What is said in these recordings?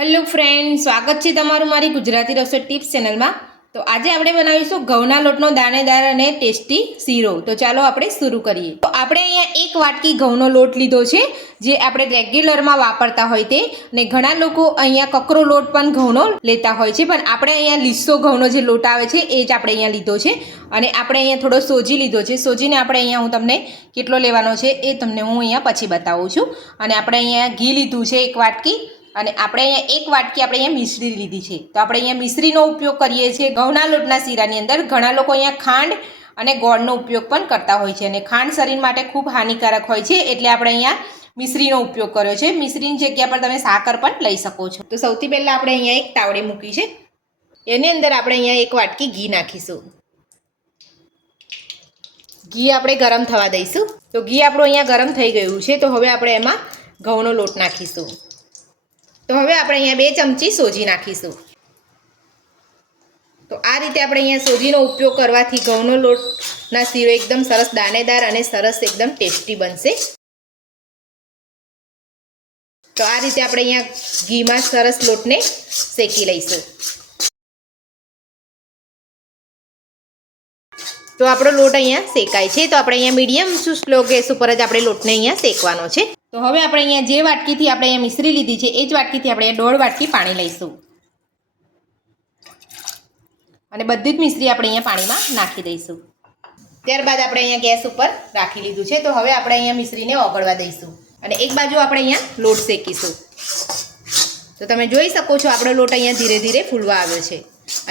Hello friend સ્વાગત છે તમારું મારી ગુજરાતી રસોઈ ટિપ્સ ચેનલમાં તો આજે આપણે બનાવીશું ઘઉંના લોટનો દાણેદાર અને ટેસ્ટી શીરો. તો ચાલો આપણે શરૂ કરીએ. તો આપણે અહીંયા એક વાટકી ઘઉંનો લોટ લીધો છે, જે આપણે રેગ્યુલરમાં વાપરતા હોય તે. અને ઘણા લોકો અહીંયા કકરો લોટ પણ ઘઉંનો લેતા હોય છે, પણ આપણે અહીંયા લીસો ઘઉંનો જે લોટ આવે છે, એ જ આપણે અહીંયા લીધો છે. અને આપણે અહીંયા થોડો સોજી લીધો છે. સોજીને આપણે અહીંયા હું તમને કેટલો લેવાનો છે, એ તમને હું અહીંયા પછી બતાવું છું. અને આપણે અહીંયા ઘી લીધું છે એક વાટકી. અને આપણે અહીંયા એક વાટકી આપણે અહીંયા મિશ્રી લીધી છે. તો આપણે અહીંયા મિશ્રીનો ઉપયોગ કરીએ છીએ. ઘઉંના લોટના શીરાની અંદર ઘણા લોકો અહીંયા ખાંડ અને ગોળનો ઉપયોગ પણ કરતા હોય છે. અને ખાંડ શરીર માટે ખૂબ હાનિકારક હોય છે એટલે આપણે અહીંયા મિશ્રીનો ઉપયોગ કર્યો છે. મિશ્રીની જગ્યા પર તમે સાકર પણ લઈ શકો છો. તો સૌથી પહેલાં આપણે અહીંયા એક તાવડી મૂકી છે. એની અંદર આપણે અહીંયા એક વાટકી ઘી નાખીશું. ઘી આપણે ગરમ થવા દઈશું. તો ઘી આપણું અહીંયા ગરમ થઈ ગયું છે. તો હવે આપણે એમાં ઘઉંનો લોટ નાખીશું. તો હવે આપણે અહીંયા બે ચમચી સોજી નાખીશું. તો આ રીતે આપણે અહીંયા સોજીનો ઉપયોગ કરવાથી ઘઉંનો લોટના શીરો એકદમ સરસ દાણેદાર અને સરસ એકદમ ટેસ્ટી બનશે. તો આ રીતે આપણે અહીંયા ઘીમાં સરસ લોટને શેકી લઈશું. તો આપણો લોટ અહીંયા શેકાય છે. તો આપણે અહીંયા મીડિયમ સ્લો ગેસ ઉપર જ આપણે લોટને અહીંયા શેકવાનો છે. તો હવે આપણે અહીંયા જે વાટકીથી આપણે અહીંયા મિશ્રી લીધી છે, એ જ વાટકીથી આપણે દોઢ વાટકી પાણી લઈશું. અને બધી જ મિશ્રી આપણે અહીંયા પાણીમાં નાખી દઈશું. ત્યારબાદ આપણે અહીંયા ગેસ ઉપર રાખી લીધું છે, તો હવે આપણે અહીંયા મિશ્રીને ઓગળવા દઈશું. અને એક બાજુ આપણે અહીંયા લોટ શેકીશું. તો તમે જોઈ શકો છો, આપણો લોટ અહીંયા ધીરે ધીરે ફૂલવા આવ્યો છે.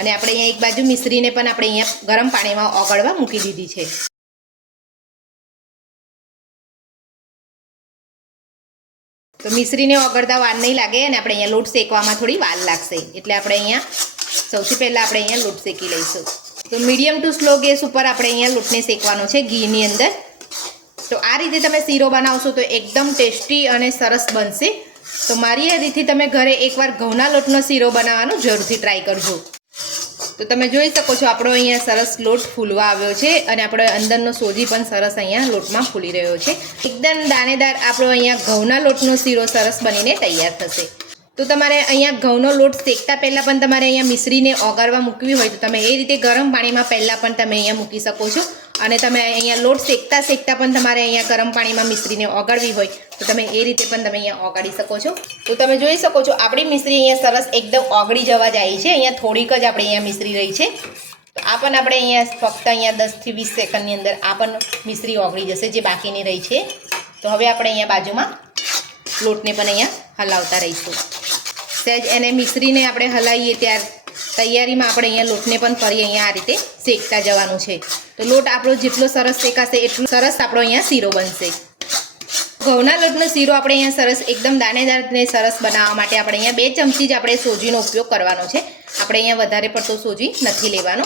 અને આપણે અહીંયા એક બાજુ મિશ્રીને પણ આપણે અહીંયા ગરમ પાણીમાં ઓગળવા મૂકી દીધી છે. તો મિશ્રીને ઓગળતા વાર નહીં લાગે અને આપણે અહીંયા લોટ શેકવામાં થોડી વાર લાગશે. એટલે આપણે અહીંયા સૌથી પહેલાં આપણે અહીંયા લોટ શેકી લઈશું. તો મીડિયમ ટુ સ્લો ગેસ ઉપર આપણે અહીંયા લોટને શેકવાનો છે ઘીની અંદર. તો આ રીતે તમે શીરો બનાવશો તો એકદમ ટેસ્ટી અને સરસ બનશે. તો મારી આ રીતથી તમે ઘરે એકવાર ઘઉંના લોટનો શીરો બનાવવાનો જરૂરથી ટ્રાય કરજો. તો તમે જોઈ શકો છો, આપણો અહીંયા સરસ લોટ ફૂલવા આવ્યો છે અને આપણો અંદરનો સોજી પણ સરસ અહીંયા લોટમાં ફૂલી રહ્યો છે. એકદમ દાણેદાર આપણો અહીંયા ઘઉંના લોટનો શીરો સરસ બનીને તૈયાર થશે. તો તમારે અહીંયા ઘઉંનો લોટ શેકતા પહેલાં પણ તમારે અહીંયા મિશ્રીને ઓગાળવા મૂકવી હોય તો તમે એ રીતે ગરમ પાણીમાં પહેલાં પણ તમે અહીંયા મૂકી શકો છો. અને તમે અહીંયા લોટ શેકતા શેકતા પણ તમારે અહીંયા ગરમ પાણીમાં મિશ્રીને ઓગાળવી હોય, તો તમે એ રીતે પણ તમે અહીંયા ઓગાળી શકો છો. તો તમે જોઈ શકો છો, આપણી મિશ્રી અહીંયા સરસ એકદમ ઓગળી જવા જાય છે. અહીંયા થોડીક જ આપણે અહીંયા મિશ્રી રહી છે. તો આ પણ આપણે અહીંયા ફક્ત અહીંયા દસથી વીસ સેકન્ડની અંદર આ પણ મિશ્રી ઓગળી જશે, જે બાકીની રહી છે. તો હવે આપણે અહીંયા બાજુમાં લોટને પણ અહીંયા હલાવતા રહીશું. સહેજ એને મિશ્રીને આપણે હલાવીએ ત્યાર, તૈયારીમાં આપણે અહીંયા લોટને પણ ફરી અહીંયા આ રીતે શેકતા જવાનું છે. તો લોટ આપણો જેટલો સરસ શેકાશે એટલો સરસ આપણો અહીંયા શીરો બનશે. ઘઉંના લોટનો શીરો આપણે અહીંયા સરસ એકદમ દાણેદાર ને સરસ બનાવવા માટે આપણે અહીંયા બે ચમચી જ આપણે સોજીનો ઉપયોગ કરવાનો છે. આપણે અહીંયા વધારે પડતો સોજી નથી લેવાનો.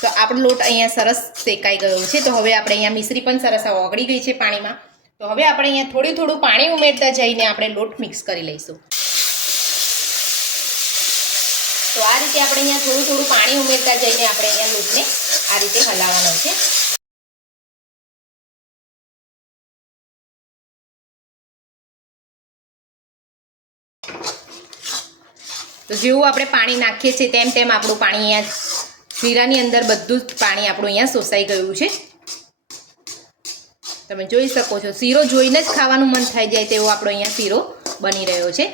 તો આપણો લોટ અહીંયા સરસ શેકાઈ ગયો છે. તો હવે આપણે અહીંયા મિશ્રી પણ સરસ ઓગળી ગઈ છે પાણીમાં. તો હવે આપણે અહીંયા થોડું થોડું પાણી ઉમેરતા જઈને આપણે લોટ મિક્સ કરી લઈશું. તો આ રીતે આપણે અહીંયા થોડું થોડું પાણી ઉમેરતા જઈને આપણે અહીંયા લોટને આ રીતે હલાવવાનો છે. તો જેવું આપણે પાણી નાખીએ છીએ તેમ તેમ આપણું પાણી અહીંયા જીરાની અંદર બધું જ પાણી આપણું અહીંયા શોષાઈ ગયું છે. તમે જોઈ શકો છો, શીરો જોઈને જ ખાવાનું મન થઈ જાય તેવો આપણો અહીંયા શીરો બની રહ્યો છે.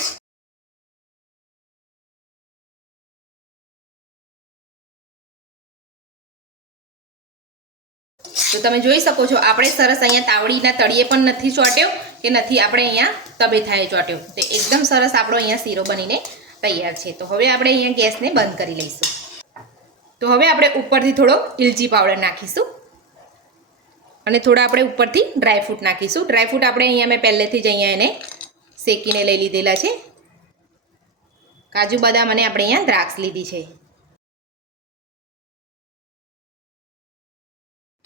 તો તમે જોઈ શકો છો, આપણે સરસ અહીંયા તાવડીના તળિયે પણ નથી ચોટ્યો કે નથી આપણે અહીંયા તબેથાએ ચોટ્યો. તો એકદમ સરસ આપણો અહીંયા શીરો બનીને તૈયાર છે. તો હવે આપણે અહીંયા ગેસને બંધ કરી લઈશું. તો હવે આપણે ઉપરથી થોડો ઇલચી પાવડર નાખીશું. અને થોડા આપણે ઉપરથી ડ્રાયફ્રૂટ નાખીશું. ડ્રાયફ્રૂટ આપણે અહીંયા મેં પહેલેથી જ અહીંયા એને શેકીને લઈ લીધેલા છે. કાજુ બદામ અને આપણે અહીંયા દ્રાક્ષ લીધી છે.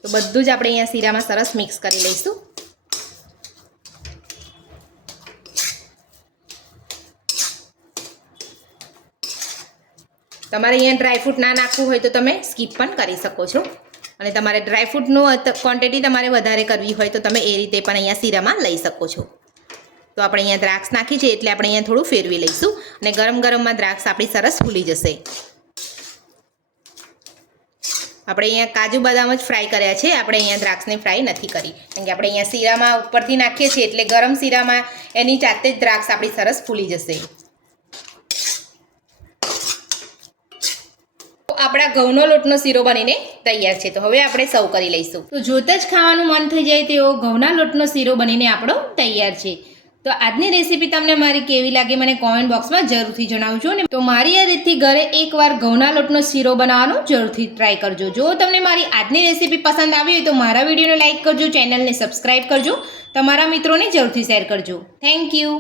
તો બધું જ આપણે અહીંયા શીરામાં સરસ મિક્સ કરી લઈશું. તમારે અહીંયા ડ્રાયફ્રૂટ ના નાખવું હોય તો તમે સ્કીપ પણ કરી શકો છો. અને તમારે ડ્રાયફ્રૂટનું ક્વોન્ટિટી તમારે વધારે કરવી હોય તો તમે એ રીતે પણ અહીંયા શીરામાં લઈ શકો છો. તો આપણે અહીંયા દ્રાક્ષ નાખી છે એટલે આપણે અહીંયા થોડું ફેરવી લઈશું. અને ગરમ ગરમમાં દ્રાક્ષ આપણી સરસ ફૂલી જશે. આપણે અહીંયા કાજુ બદામ જ ફ્રાય કર્યા છે. આપણે અહીંયા દ્રાક્ષને ફ્રાય નથી કરી. કારણ કે આપણે અહીંયા શીરામાં ઉપરથી નાખીએ છીએ એટલે ગરમ શીરામાં એની જાતે જ દ્રાક્ષ આપણી સરસ ફૂલી જશે. આપણા ઘઉંનો લોટનો શીરો બનીને તૈયાર છે. તો હવે આપણે સર્વ કરી લઈશું. તો જોતા જ ખાવાનું મન થઈ જાય તેવો ઘઉંના લોટનો શીરો બનીને આપણો તૈયાર છે. તો આજની રેસીપી તમને મારી કેવી લાગે મને કોમેન્ટ બોક્સમાં જરૂરથી જણાવજો ને. તો મારી આ રીતથી ઘરે એકવાર ઘઉંના લોટનો શીરો બનાવવાનો જરૂરથી ટ્રાય કરજો. જો તમને મારી આજની રેસીપી પસંદ આવી હોય તો મારા વિડીયોને લાઇક કરજો ચેનલને સબસ્ક્રાઈબ કરજો. તમારા મિત્રોને જરૂરથી શેર કરજો. Thank you